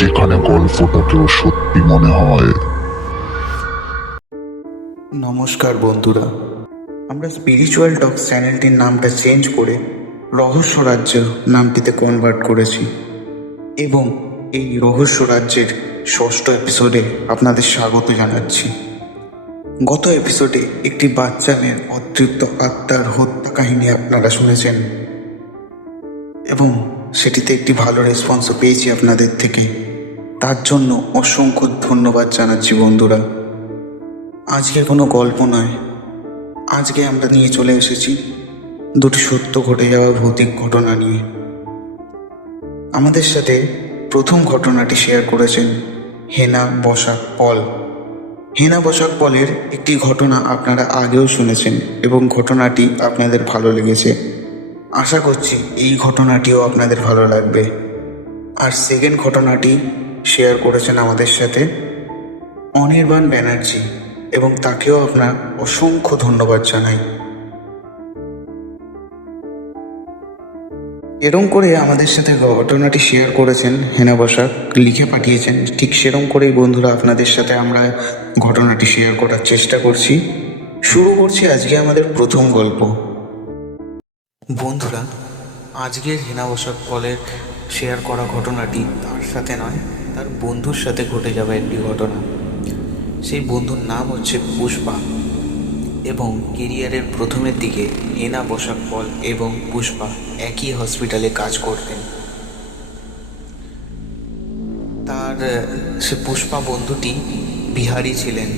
যেখানে গল্পটাকেও সত্যি মনে হয়। নমস্কার বন্ধুরা। আমরা স্পিরিচুয়াল টক্স চ্যানেলটির নামটা চেঞ্জ করে রহস্য রাজ্য নামটিতে কনভার্ট করেছি। এবং এই রহস্য রাজ্যের ষষ্ঠ এপিসোডে আপনাদের স্বাগত জানাচ্ছি। গত এপিসোডে একটি বাচ্চা মেয়ের অতৃপ্ত আত্মার হত্যা কাহিনী আপনারা শুনেছেন। এবং সেটিতে একটি ভালো রেসপন্সও পেয়েছি আপনাদের থেকে। তার জন্য অসংখ্য ধন্যবাদ জানাচ্ছি বন্ধুরা। আজকে কোনো গল্প নয়। আজকে আমরা নিয়ে চলে এসেছি দুটি সত্য ঘটে যাওয়া ভৌতিক ঘটনা নিয়ে। আমাদের সাথে প্রথম ঘটনাটি শেয়ার করেছেন হেনা বসাক পল। হেনা বসাক পলের একটি ঘটনা আপনারা আগেও শুনেছেন এবং ঘটনাটি আপনাদের ভালো লেগেছে। আশা করছি এই ঘটনাটিও আপনাদের ভালো লাগবে। আর সেকেন্ড ঘটনাটি শেয়ার করেছেন আমাদের সাথে অনির্বাণ ব্যানার্জি এবং তাকেও আপনার অসংখ্য ধন্যবাদ জানাই। এরম করে আমাদের সাথে ঘটনাটি শেয়ার করেছেন হেনা বসাক, লিখে পাঠিয়েছেন। ঠিক সেরম করেই বন্ধুরা আপনাদের সাথে আমরা ঘটনাটি শেয়ার করার চেষ্টা করছি। শুরু করছি আজকে আমাদের প্রথম গল্প। বন্ধুরা, আজকের হেনা বসাক পলের শেয়ার করা ঘটনাটি তার সাথে নয়, তার বন্ধুর সাথে ঘটে যাওয়া একটি ঘটনা। সেই বন্ধুর নাম হচ্ছে পুষ্পা এবং কেরিয়ারের প্রথমের দিকে হেনা বসাক পল এবং পুষ্পা একই হসপিটালে কাজ করতেন। তার, সে পুষ্পা বন্ধুটি বিহারি ছিলেন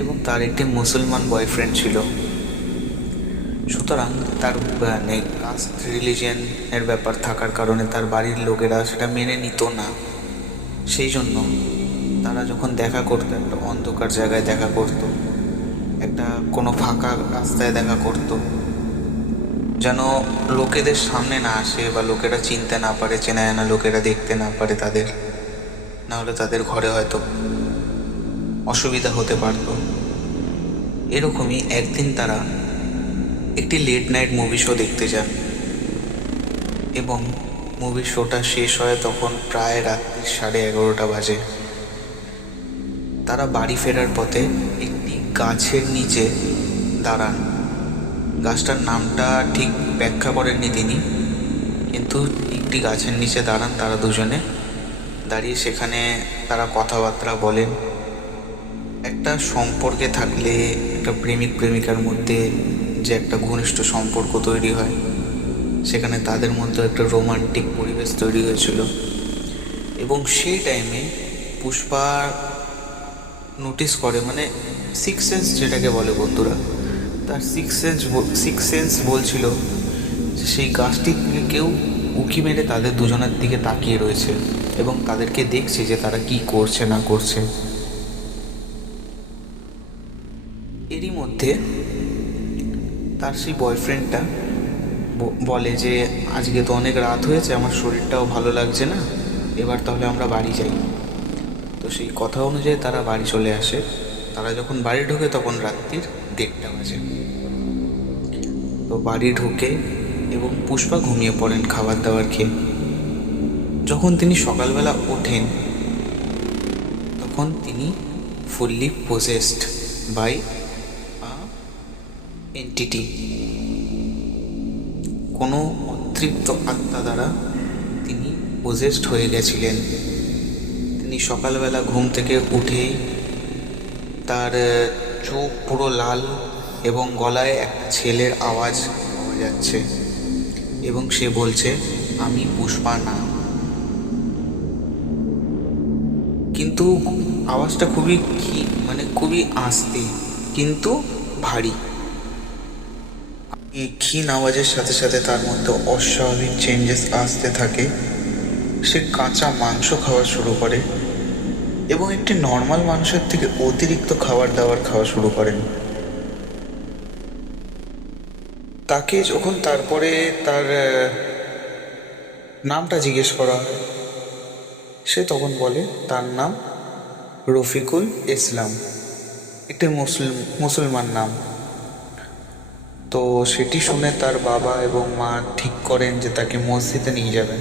এবং তার একটি মুসলমান বয়ফ্রেন্ড ছিল। সুতরাং তার মানে কাস্ট রিলিজিয়ানের ব্যাপার থাকার কারণে তার বাড়ির লোকেরা সেটা মেনে নিত না। সেই জন্য তারা যখন দেখা করতো, একটা অন্ধকার জায়গায় দেখা করতো, একটা কোনো ফাঁকা রাস্তায় দেখা করতো, যেন লোকেদের সামনে না আসে বা লোকেরা চিনতে না পারে, চেনা জানা লোকেরা দেখতে না পারে তাদের, না হলে তাদের ঘরে হয়তো অসুবিধা হতে পারতো। এরকমই একদিন তারা একটি লেট নাইট মুভি শো দেখতে যান। এবং মুভি শোটা শেষ হয় তখন প্রায় রাত্রি সাড়ে এগারোটা বাজে। তারা বাড়ি ফেরার পথে একটি গাছের নিচে দাঁড়ান। গাছটার নামটা ঠিক ব্যাখ্যা করেননি তিনি, কিন্তু একটি গাছের নিচে দাঁড়ান তারা দুজনে। দাঁড়িয়ে সেখানে তারা কথাবার্তা বলেন। একটা সম্পর্কে থাকলে, একটা প্রেমিক প্রেমিকার মধ্যে যে একটা ঘনিষ্ঠ সম্পর্ক তৈরি হয়। সেখানে তাদের মধ্যে একটা রোমান্টিক পরিবেশ তৈরি হয়েছিল। এবং সেই টাইমে পুষ্পা নোটিস করে মানে সিক্স সেন্স যেটাকে বলে বন্ধুরা, তার সিক্স সেন্স সিক্স সেন্স বলছিল যে সেই গাছটি থেকে কেউ উকি মেরে তাদের দুজনের দিকে তাকিয়ে রয়েছে এবং তাদেরকে দেখছে যে তারা কি করছে না করছে। এরই মধ্যে তার সেই বয়ফ্রেন্ডটা বলে যে, আজকে তো অনেক রাত হয়েছে, আমার শরীরটাও ভালো লাগছে না, এবার তাহলে আমরা বাড়ি যাই। তো সেই কথা অনুযায়ী তারা বাড়ি চলে আসে। তারা যখন বাড়ি ঢোকে তখন রাত্রির দেড়টা বাজে। তো বাড়ি ঢুকে এবং পুষ্পা ঘুমিয়ে পড়েন খাবার দাবার খেয়ে। যখন তিনি সকালবেলা ওঠেন, তখন তিনি ফুললি পোজেসড বাই এন্টিটি কোনো অতৃপ্ত আত্মা দ্বারা তিনি পোজেসড হয়ে গেছিলেন। তিনি সকালবেলা ঘুম থেকে উঠেই তার চোখ পুরো লাল এবং গলায় একটা ছেলের আওয়াজ পাওয়া যাচ্ছে এবং সে বলছে, আমি পুষ্পা না। কিন্তু আওয়াজটা খুবই ক্ষীণ মানে খুবই আস্তে, কিন্তু ভারী। এই ক্ষীণ আওয়াজের সাথে সাথে তার মধ্যে অস্বাভাবিক চেঞ্জেস আসতে থাকে। সে কাঁচা মাংস খাওয়া শুরু করে এবং একটি নর্মাল মানুষের থেকে অতিরিক্ত খাবার দাবার খাওয়া শুরু করেন। তাকে যখন তারপরে তার নামটা জিজ্ঞেস করা সে তখন বলে, তার নাম রফিকুল ইসলাম, একটি মুসলিম, মুসলমান নাম। তো সেটি শুনে তার বাবা এবং মা ঠিক করেন যে তাকে মসজিদে নিয়ে যাবেন।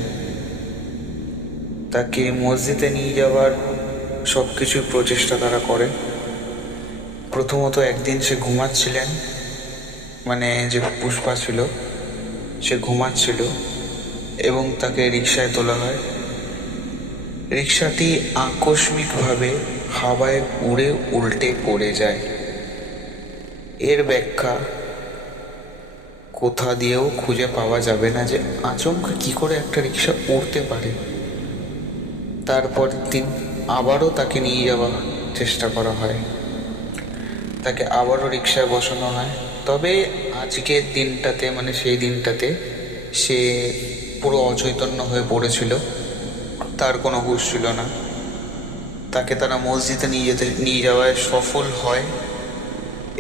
তাকে মসজিদে নিয়ে যাওয়ার সব কিছুই প্রচেষ্টা তারা করে প্রথমত একদিন সে ঘুমাচ্ছিলেন মানে যে পুষ্পা ছিল, সে ঘুমাচ্ছিল এবং তাকে রিক্সায় তোলা হয়। রিক্সাটি আকস্মিকভাবে হাওয়ায় উড়ে উল্টে পড়ে যায়। এর ব্যাখ্যা কোথা দিয়েও খুঁজে পাওয়া যাবে না যে আচমকা কি করে একটা রিক্সা উড়তে পারে। তারপর দিন আবারও তাকে নিয়ে যাওয়ার চেষ্টা করা হয়। তাকে আবারও রিক্সায় বসানো হয়। তবে আজকের দিনটাতে মানে সেই দিনটাতে সে পুরো অচৈতন্য হয়ে পড়েছিল। তার কোনো হুঁশ ছিল না। তাকে তারা মসজিদে নিয়ে যেতে, নিয়ে যাওয়ায় সফল হয়।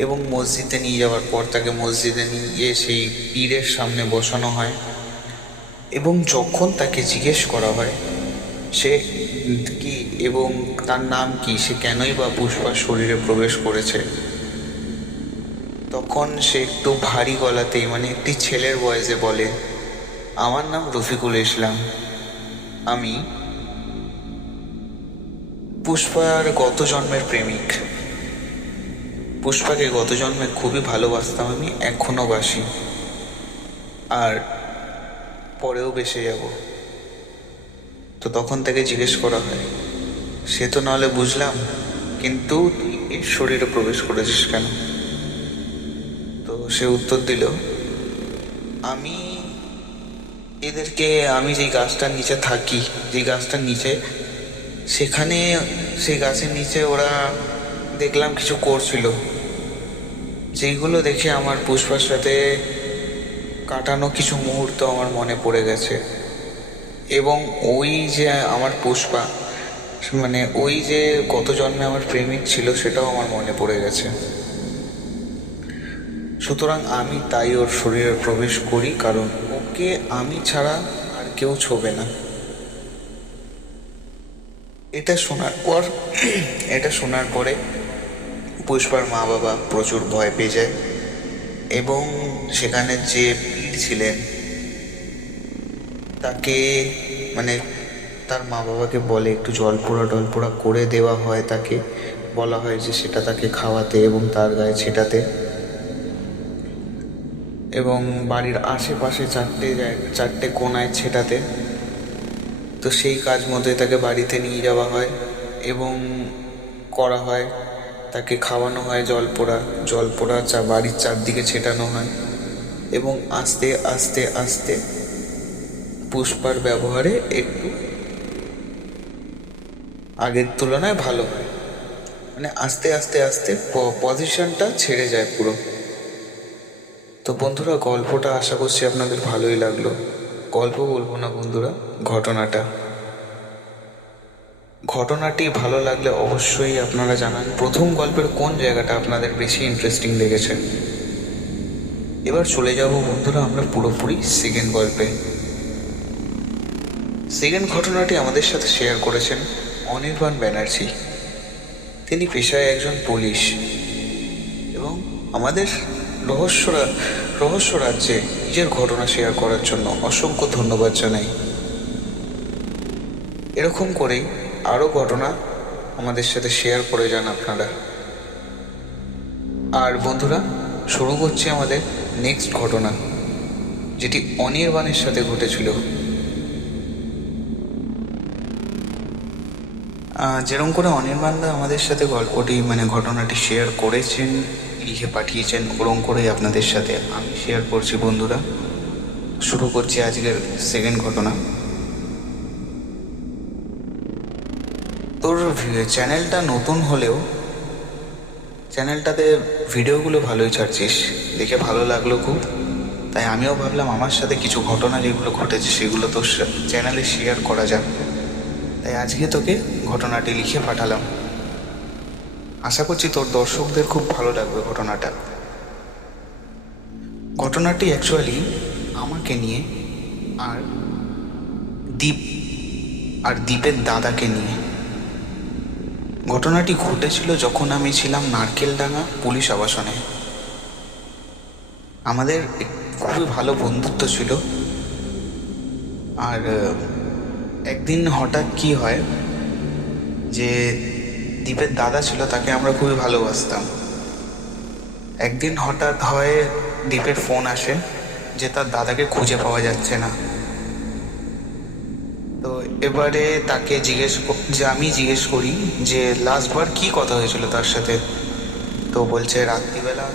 এবং মসজিদে নিয়ে যাওয়ার পর তাকে মসজিদে নিয়ে সেই পীরের সামনে বসানো হয় এবং যখন তাকে জিজ্ঞেস করা হয়, সে কি এবং তার নাম কি, সে কেনই বা পুষ্পার শরীরে প্রবেশ করেছে, তখন সে একটু ভারী গলাতেই মানে একটি ছেলের বয়সে বলে, আমার নাম রফিকুল ইসলাম। আমি পুষ্পার গত জন্মের প্রেমিক। পুষ্পাকে গত জন্মে খুবই ভালোবাসতাম আমি, এখনও বাসি। আর পরেও বেসে যাব। তো তখন তাকে জিজ্ঞেস করা হয়, সে তো নাহলে বুঝলাম, কিন্তু তুই এর শরীরে প্রবেশ করেছিস কেন? তো সে উত্তর দিল, আমি এদেরকে, আমি যেই গাছটার নিচে থাকি, যেই গাছটার নিচে, সেখানে, সেই গাছের নিচে ওরা দেখলাম কিছু করছিল যেইগুলো দেখে আমার পুষ্পার সাথে কাটানো কিছু মুহূর্ত আমার মনে পড়ে গেছে। এবং ওই যে আমার পুষ্পা মানে ওই যে গত জন্মে আমার প্রেমিক ছিল, সেটাও আমার মনে পড়ে গেছে। সুতরাং আমি তাই ওর শরীরে প্রবেশ করি, কারণ ওকে আমি ছাড়া আর কেউ ছোবে না। এটা শোনার পর, এটা শোনার পরে পুষ্পার মা বাবা প্রচুর ভয় পেয়ে যায় এবং সেখানে যে পীর ছিলেন, তাকে মানে তার মা বাবাকে বলে একটু জল পোড়া, টল পোড়া করে দেওয়া হয় তাকে। বলা হয় যে সেটা তাকে খাওয়াতে এবং তার গায়ে ছেটাতে। এবং বাড়ির আশেপাশে চারটে চারটে কোনায় ছেটাতে। তো সেই কাজ মতোই তাকে বাড়িতে নিয়ে যাওয়া হয় এবং করা হয়। তাকে খাওয়ানো হয় জল পোড়া জল পোড়া চা, বাড়ির চারদিকে ছেটানো হয় এবং আস্তে আস্তে আস্তে পুষ্পার ব্যবহারে একটু আগের তুলনায় ভালো হয়। মানে আস্তে আস্তে আস্তে পজিশনটা ছেড়ে যায় পুরো। তো বন্ধুরা, গল্পটা আশা করছি আপনাদের ভালোই লাগল। গল্প বলব না বন্ধুরা, ঘটনাটা। ঘটনাটি ভালো লাগলে অবশ্যই আপনারা জানান। প্রথম গল্পের কোন জায়গাটা আপনাদের বেশি ইন্টারেস্টিং লেগেছে? এবার চলে যাব বন্ধুরা আমরা পুরোপুরি সেকেন্ড গল্পে। সেকেন্ড ঘটনাটি আমাদের সাথে শেয়ার করেছেন অনির্বাণ ব্যানার্জি। তিনি পেশায় একজন পুলিশ। এবং আমাদের রহস্যরা রহস্য রাজ্যে নিজের ঘটনা শেয়ার করার জন্য অসংখ্য ধন্যবাদ জানাই। এরকম করেই আরও ঘটনা আমাদের সাথে শেয়ার করে যান আপনারা। আর বন্ধুরা, শুরু করছি আমাদের নেক্সট ঘটনা, যেটি অনির্বাণের সাথে ঘটেছিল। যেরকম করে অনির্বাণদা আমাদের সাথে গল্পটি মানে ঘটনাটি শেয়ার করেছেন, লিখে পাঠিয়েছেন ওরম করেই আপনাদের সাথে আমি শেয়ার করছি বন্ধুরা। শুরু করছি আজকের সেকেন্ড ঘটনা। চ্যানেলটা নতুন হলেও চ্যানেলটাতে ভিডিওগুলো ভালোই ছাড়ছিস, দেখে ভালো লাগল খুব। তাই আমিও ভাবলাম আমার সাথে কিছু ঘটনা যেগুলো ঘটেছে সেগুলো তোর চ্যানেলে শেয়ার করা যাক। তাই আজকে তোকে ঘটনাটি লিখে পাঠালাম। আশা করছি তোর দর্শকদের খুব ভালো লাগবে ঘটনাটা। ঘটনাটি অ্যাকচুয়ালি আমাকে নিয়ে আর দীপ, আর দ্বীপের দাদাকে নিয়ে। ঘটনাটি ঘটেছিল যখন আমি ছিলাম নারকেলডাঙ্গা পুলিশ আবাসনে। আমাদের খুবই ভালো বন্ধুত্ব ছিল। আর একদিন হঠাৎ কি হয় যে দ্বীপের দাদা ছিল তাকে আমরা খুবই ভালোবাসতাম। একদিন হঠাৎ হয় দীপের ফোন আসে যে তার দাদাকে খুঁজে পাওয়া যাচ্ছে না। তো এবারে তাকে জিজ্ঞেস যে আমি জিজ্ঞেস করি যে, লাস্টবার কি কথা হয়েছিল তার সাথে? তো বলছে, রাত্রিবেলা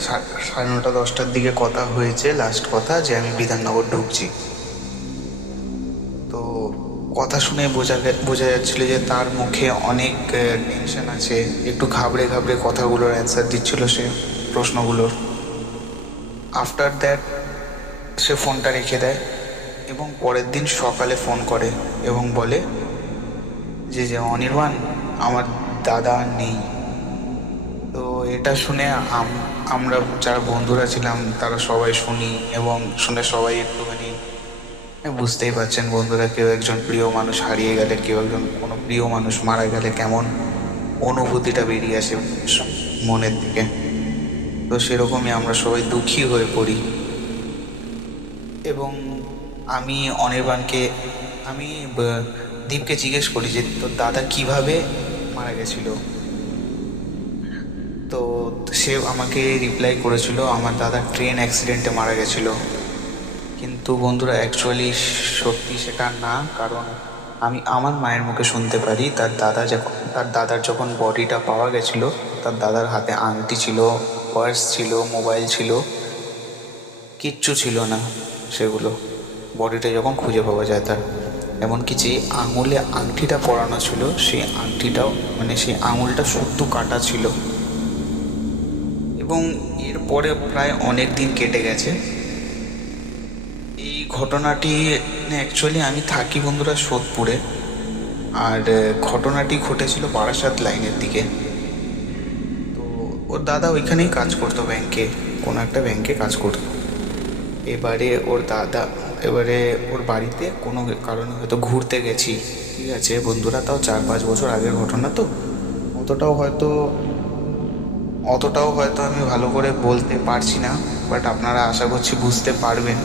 সাড়ে নটা, দশটার দিকে কথা হয়েছে লাস্ট কথা, যে আমি বিধাননগর ঢুকছি। তো কথা শুনে বোঝা বোঝা যাচ্ছিল যে তার মুখে অনেক টেনশন আছে। একটু ঘাবড়ে ঘাবড়ে কথাগুলোর অ্যান্সার দিচ্ছিল সে, প্রশ্নগুলোর। আফটার দ্যাট সে ফোনটা রেখে দেয়। এবং পরের দিন সকালে ফোন করে এবং বলে, যে যে, অনির্বাণ, আমার দাদা নেই। তো এটা শুনে আমরা যারা বন্ধুরা ছিলাম, তারা সবাই শুনি এবং শুনে সবাই একটুখানি বুঝতেই পারছেন বন্ধুরা, কেউ একজন প্রিয় মানুষ হারিয়ে গেলে, কেউ একজন কোনো প্রিয় মানুষ মারা গেলে কেমন অনুভূতিটা বেরিয়ে আসে মনের দিকে। তো সেরকমই আমরা সবাই দুঃখী হয়ে পড়ি। এবং আমি অনির্বাণকে, আমি দীপকে জিজ্ঞেস করি যে, তোর দাদা কীভাবে মারা গেছিল? তো সে আমাকে রিপ্লাই করেছিল, আমার দাদা ট্রেন অ্যাক্সিডেন্টে মারা গেছিল। কিন্তু বন্ধুরা অ্যাকচুয়ালি সত্যি সেটা না, কারণ আমি আমার মায়ের মুখে শুনতে পারি, তার দাদা যখন তার দাদার যখন বডিটা পাওয়া গেছিল, তার দাদার হাতে আংটি ছিল পার্স ছিল মোবাইল ছিল, কিচ্ছু ছিল না সেগুলো। বডিটা যখন খুঁজে পাওয়া যায় তার, এমনকি যে আঙুলে আংটিটা পরানো ছিল, সেই আংটিটাও মানে সেই আঙুলটা শুদ্ধ কাটা ছিল। এবং এরপরে প্রায় অনেক দিন কেটে গেছে। এই ঘটনাটি অ্যাকচুয়ালি আমি থাকি বন্ধুরা সোদপুরে। আর ঘটনাটি ঘটেছিল বারাসাত লাইনের দিকে। তো ওর দাদা ওইখানেই কাজ করতো ব্যাংকে, কোনো একটা ব্যাংকে কাজ করতো। এবারে ওর দাদা এবারে ওর বাড়িতে কোনো কারণে হয়তো ঘুরতে গেছি, ঠিক আছে? বন্ধুরা তাও চার পাঁচ বছর আগের ঘটনা তো। অতটাও হয়তো অতটাও হয়তো আমি ভালো করে বলতে পারছি না বাট আপনারা আশা করছি বুঝতে পারবেন।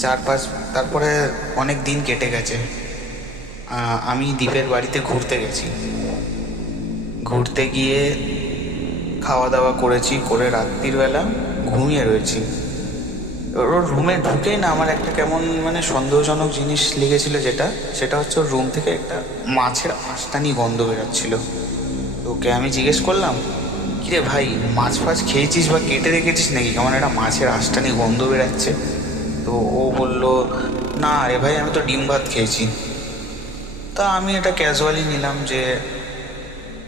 চার পাঁচ, তারপরে অনেক দিন কেটে গেছে। আমি দ্বীপের বাড়িতে ঘুরতে গেছি। ঘুরতে গিয়ে খাওয়া দাওয়া করেছি, করে রাত্রির বেলা ঘুমিয়ে রয়েছি। ওর রুমে ঢুকেই না আমার একটা কেমন মানে সন্দেহজনক জিনিস লেগেছিল যেটা, সেটা হচ্ছে ওর রুম থেকে একটা মাছের আস্তানি গন্ধ বেরোচ্ছিল। ওকে আমি জিজ্ঞেস করলাম, কিরে ভাই, মাছ ফাছ খেয়েছিস বা কেটে রেখেছিস নাকি? কেমন একটা মাছের আস্তানি গন্ধ বেরাচ্ছে? তো ও বলল, না রে ভাই, আমি তো ডিম ভাত খেয়েছি। তা আমি এটা ক্যাজুয়ালি নিলাম যে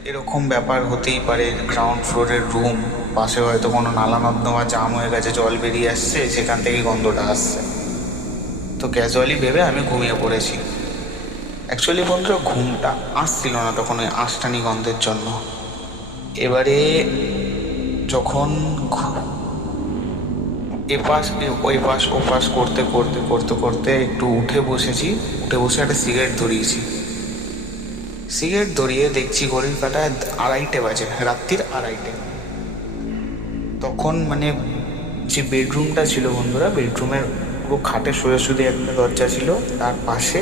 এরকম ব্যাপার হতেই পারে গ্রাউন্ড ফ্লোরের রুম পাশে হয়তো কোনো নালা নর্দমা জাম হয়ে গেছে, জল বেরিয়ে আসছে, সেখান থেকেই গন্ধটা আসছে। তো ক্যাজুয়ালি ভেবে আমি ঘুমিয়ে পড়েছি। অ্যাকচুয়ালি বন্ধুরা, ঘুমটা আসছিল না তখন ওই আষ্টানি গন্ধের জন্য। এবারে যখন এপাশ ওই পাশ ও পাশ করতে করতে করতে করতে একটু উঠে বসেছি, উঠে বসে একটা সিগারেট ধরিয়েছি। সিগারেট ধরিয়ে দেখছি ঘড়ির কাটায় আড়াইটে বাজে, রাত্রির আড়াইটে। তখন মানে যে বেডরুমটা ছিল বন্ধুরা, বেডরুমের পুরো খাটে সোজা সোজাসুজি একটা দরজা ছিল, তার পাশে,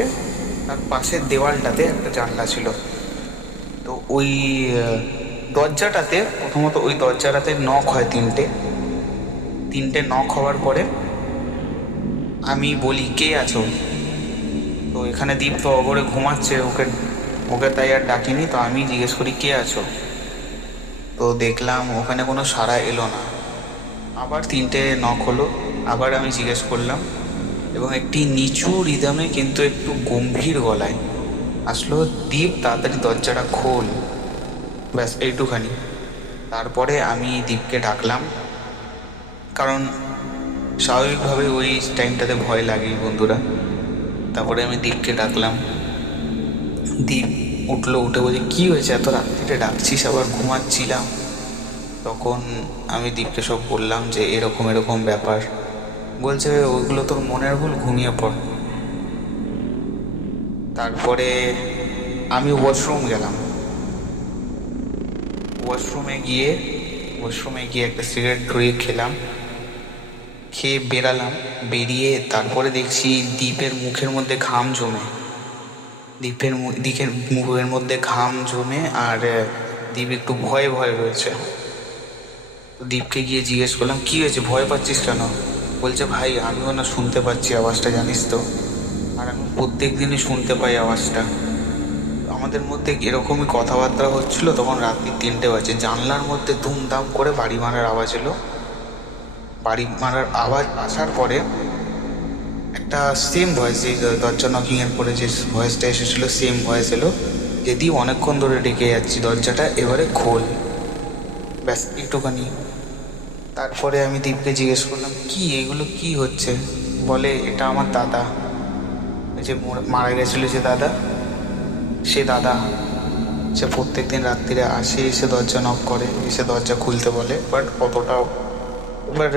তার পাশের দেওয়ালটাতে একটা জানলা ছিল। তো ওই দরজাটাতে, প্রথমত ওই দরজাটাতে নখ হয় তিনটে। তিনটে নখ হওয়ার পরে আমি বলি, কে আছো? তো এখানে দীপ তো অগরে ঘুমাচ্ছে, ওকে ওকে তাই আর ডাকিনি। তো আমি জিজ্ঞেস করি, কে আছো? তো দেখলাম ওখানে কোনো সাড়া এলো না। আবার তিনটে নখ হলো, আবার আমি জিজ্ঞেস করলাম এবং একটি নিচু রিদমে কিন্তু একটু গম্ভীর গলায় আসলো, দীপ, তাড়াতাড়ি দরজাটা খোল। ব্যাস, এইটুখানি। তারপরে আমি দীপকে ডাকলাম, কারণ স্বাভাবিকভাবে ওই টাইমটাতে ভয় লাগেই বন্ধুরা। তারপরে আমি দীপকে ডাকলাম, দীপ উঠল, উঠে বলছে, কী হয়েছে? এত রাত্রিতে ডাকছিস, আবার ঘুমাচ্ছিলাম? তখন আমি দীপকে সব বললাম যে, এরকম এরকম ব্যাপার। বলছে ওইগুলো তোর মনের ভুল, ঘুমিয়ে পড়। তারপরে আমি ওয়াশরুম গেলাম। ওয়াশরুমে গিয়ে ওয়াশরুমে গিয়ে একটা সিগারেট ধরিয়ে খেলাম। খেয়ে বেরালাম, বেরিয়ে তারপরে দেখছি দ্বীপের মুখের মধ্যে ঘাম জমে। দ্বীপের দিকের মুখের মধ্যে ঘাম জমে আর দ্বীপ একটু ভয়ে ভয়ে রয়েছে। তো দীপকে গিয়ে জিজ্ঞেস করলাম, কি হয়েছে? ভয় পাচ্ছিস কেন? বলছে, ভাই, আমিও না শুনতে পাচ্ছি আওয়াজটা, জানিস তো। আর আমি প্রত্যেক দিনই শুনতে পাই আওয়াজটা। আমাদের মধ্যে এরকমই কথাবার্তা হচ্ছিল তখন রাত্রি তিনটে বাজে। জানলার মধ্যে ধুমধাম করে বাড়ি মারার আওয়াজ এলো। বাড়ি মারার আওয়াজ আসার পরে একটা সেম ভয়েস যে দরজা নকিংয়ের পরে যে ভয়েসটা এসেছিল সেম ভয়েস এলো। দীপ অনেকক্ষণ ধরে ডেকে যাচ্ছি দরজাটা, এবারে খোল। ব্যাস, একটুখানি। তারপরে আমি দীপকে জিজ্ঞেস করলাম, কি, এগুলো কি হচ্ছে? বলে, এটা আমার দাদা। যে মারা গেছিল যে দাদা, সে দাদা। সে প্রত্যেক দিন রাত্রিরে আসে, এসে দরজা নক করে, এসে দরজা খুলতে বলে বাট অতটাও এবার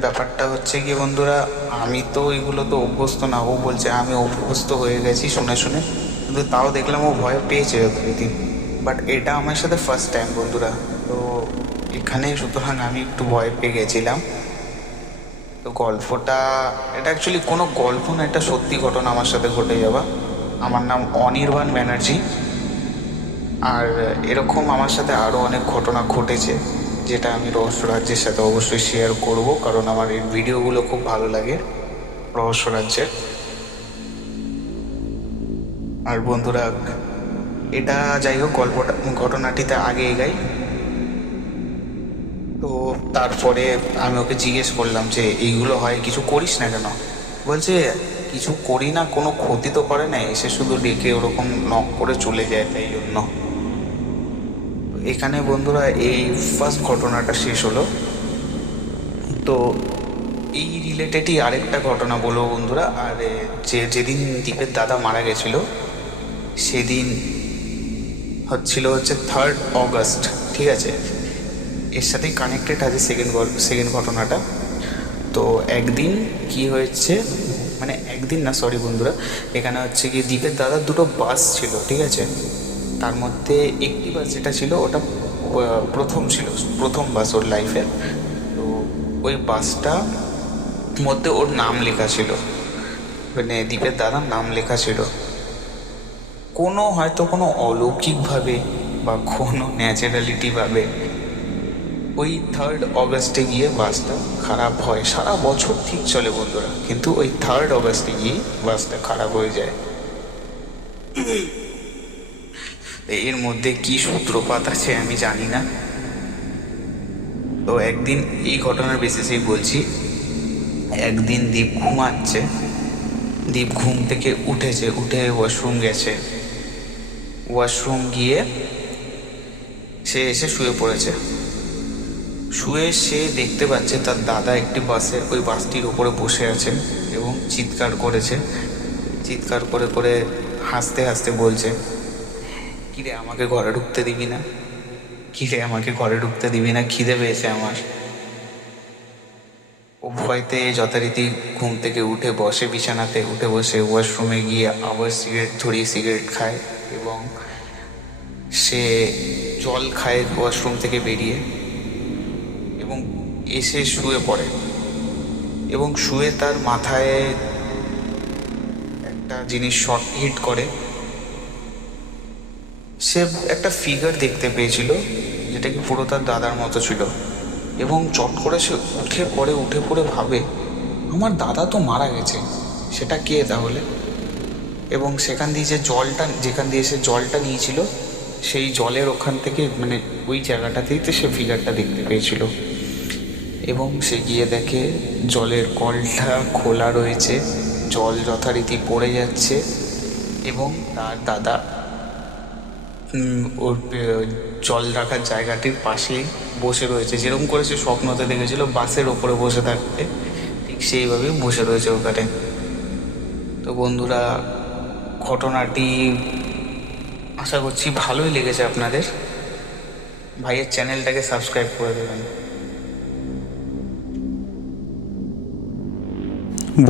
ব্যাপারটা হচ্ছে কি বন্ধুরা, আমি তো এগুলো তো অভ্যস্ত না। ও বলছে, আমি অভ্যস্ত হয়ে গেছি শুনে শুনে। কিন্তু তাও দেখলাম ও ভয় পেয়েছে যথারীতি। বাট এটা আমার সাথে ফার্স্ট টাইম বন্ধুরা। তো এখানে সুতরাং আমি একটু ভয় পেয়ে গেছিলাম। তো গল্পটা, এটা অ্যাকচুয়ালি কোনো গল্প না, এটা সত্যি ঘটনা আমার সাথে ঘটে যাওয়া। আমার নাম অনির্বাণ ব্যানার্জি। আর এরকম আমার সাথে আরও অনেক ঘটনা ঘটেছে। যেটা আমি রহস্য রাজ্যের সাথে অবশ্যই শেয়ার করব, কারণ আমার এই ভিডিওগুলো খুব ভালো লাগে রহস্য রাজ্যের। আর বন্ধুরা, এটা যাই হোক, গল্পটা, ঘটনাটিতে আগে এগাই। তো তারপরে আমি ওকে জিজ্ঞেস করলাম যে, এইগুলো হয়, কিছু করিস না কেন? বলছে, কিছু করি না, কোনো ক্ষতি তো করে না এসে শুধু ডেকে ওরকম নক করে চলে যায় তাই জন্য। এখানে বন্ধুরা এই ফার্স্ট ঘটনাটা শেষ হলো। তো এই রিলেটেডই আরেকটা ঘটনা বলব বন্ধুরা। আর যে যেদিন দ্বীপের দাদা মারা গেছিল, সেদিন হচ্ছিল হচ্ছে থার্ড অগস্ট ঠিক আছে? এর সাথেই কানেক্টেড আছে সেকেন্ড সেকেন্ড ঘটনাটা। তো একদিন কি হয়েছে মানে একদিন না সরি বন্ধুরা। এখানে হচ্ছে কি দ্বীপের দাদার দুটো বাস ছিল, ঠিক আছে? তার মধ্যে একটি বাস যেটা ছিল, ওটা প্রথম ছিল, প্রথম বাস ওর লাইফের তো ওই বাসটা মধ্যে ওর নাম লেখা ছিল। মানে দ্বীপের দাদার নাম লেখা ছিল। কোনো হয়তো কোনো অলৌকিকভাবে বা কোনো ন্যাচারালিটিভাবে ওই থার্ড অগস্টে গিয়ে বাসটা খারাপ হয়। সারা বছর ঠিক চলে বন্ধুরা, কিন্তু ওই থার্ড অগস্টে গিয়ে বাসটা খারাপ হয়ে যায়। এর মধ্যে কি সূত্রপাত আছে আমি জানি না। তো একদিন এই ঘটনার বেসিসেই বলছি, একদিন দীপ ঘুমাচ্ছে, দীপ ঘুম থেকে উঠেছে, উঠে ওয়াশরুম গেছে। ওয়াশরুম গিয়ে সে এসে শুয়ে পড়েছে। শুয়ে সে দেখতে পাচ্ছে তার দাদা একটি বাসে, ওই বাসটির ওপরে বসে আছে এবং চিৎকার করেছে। চিৎকার করে করে হাসতে হাসতে বলছে কিরে আমাকে ঘরে ঢুকতে দিবি না? কিরে আমাকে ঘরে ঢুকতে দিবি না? খিদে পেয়েছে আমার। ও ভয়তে যথারীতি ঘুম থেকে উঠে বসে, বিছানাতে উঠে বসে ওয়াশরুমে গিয়ে আবার সিগারেট ধরিয়ে সিগারেট খায় এবং সে জল খায় ওয়াশরুম থেকে বেরিয়ে এবং এসে শুয়ে পড়ে এবং শুয়ে তার মাথায় একটা জিনিস শর্ট হিট করে। সে একটা ফিগার দেখতে পেয়েছিল, যেটা কি পুরো তার দাদার মতো ছিল। এবং চট করে সে উঠে পড়ে উঠে পড়ে ভাবে, আমার দাদা তো মারা গেছে, সেটা কে তাহলে? এবং সেখান দিয়ে যে জলটা, যেখান দিয়ে সে জলটা নিয়েছিল, সেই জলের ওখান থেকে মানে ওই জায়গাটাতেই তো সে ফিগারটা দেখতে পেয়েছিল। এবং সে গিয়ে দেখে, জলের কলটা খোলা রয়েছে, জল যথারীতি পড়ে যাচ্ছে, এবং তার দাদা ওর জল রাখার জায়গাটির পাশেই বসে রয়েছে। যেরকম করে সে স্বপ্নতে দেখেছিল বাসের ওপরে বসে থাকতে ঠিক সেইভাবেই বসে রয়েছে ওখানে। তো বন্ধুরা ঘটনাটি আশা করছি ভালোই লেগেছে আপনাদের। ভাইয়ের চ্যানেলটাকে সাবস্ক্রাইব করে দেবেন।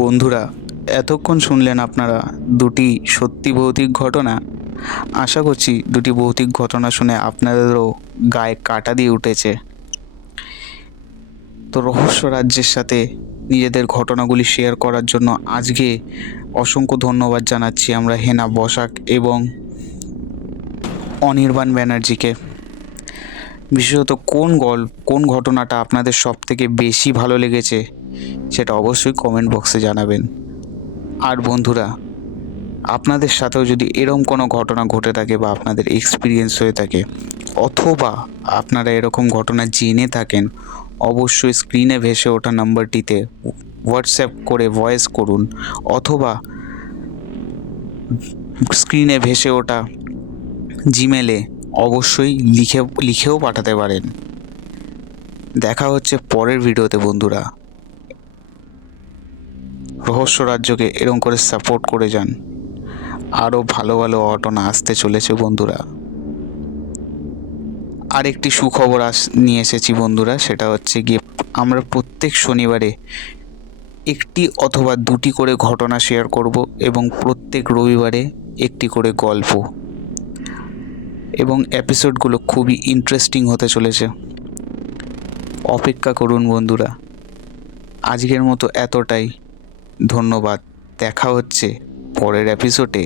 বন্ধুরা এতক্ষণ শুনলেন আপনারা দুটি সত্যি ভৌতিক ঘটনা। আশা করছি দুটি ভৌতিক ঘটনা শুনে আপনাদেরও গায়ে কাটা দিয়ে উঠেছে। তো রহস্য রাজ্যের সাথে নিজেদের ঘটনাগুলি শেয়ার করার জন্য আজকে অসংখ্য ধন্যবাদ জানাচ্ছি আমরা হেনা বসাক এবং অনির্বাণ ব্যানার্জিকে। বিশেষত কোন গল্প কোন ঘটনাটা আপনাদের সব থেকে বেশি ভালো লেগেছে সেটা অবশ্যই কমেন্ট বক্সে জানাবেন। আর বন্ধুরা আপনাদের সাথেও যদি এরম কোনো ঘটনা ঘটে থাকে বা আপনাদের এক্সপিরিয়েন্স হয়ে থাকে, অথবা আপনারা এরকম ঘটনা জেনে থাকেন, অবশ্যই স্ক্রিনে ভেসে ওঠা নাম্বারটিতে হোয়াটসঅ্যাপ করে ভয়েস করুন, অথবা স্ক্রিনে ভেসে ওঠা জিমেলে অবশ্যই লিখে, লিখেও পাঠাতে পারেন। দেখা হচ্ছে পরের ভিডিওতে বন্ধুরা। রহস্য রাজ্যকে এরম করে সাপোর্ট করে যান। আরও ভালো ভালো ঘটনা আসতে চলেছে বন্ধুরা। আর একটি সুখবর আস, নিয়ে এসেছি বন্ধুরা, সেটা হচ্ছে গিয়ে আমরা প্রত্যেক শনিবারে একটি অথবা দুটি করে ঘটনা শেয়ার করব এবং প্রত্যেক রবিবারে একটি করে গল্প। এবং এপিসোডগুলো খুবই ইন্টারেস্টিং হতে চলেছে। অপেক্ষা করুন বন্ধুরা। আজকের মতো এতটাই। ধন্যবাদ। দেখা হচ্ছে পরের এপিসোডে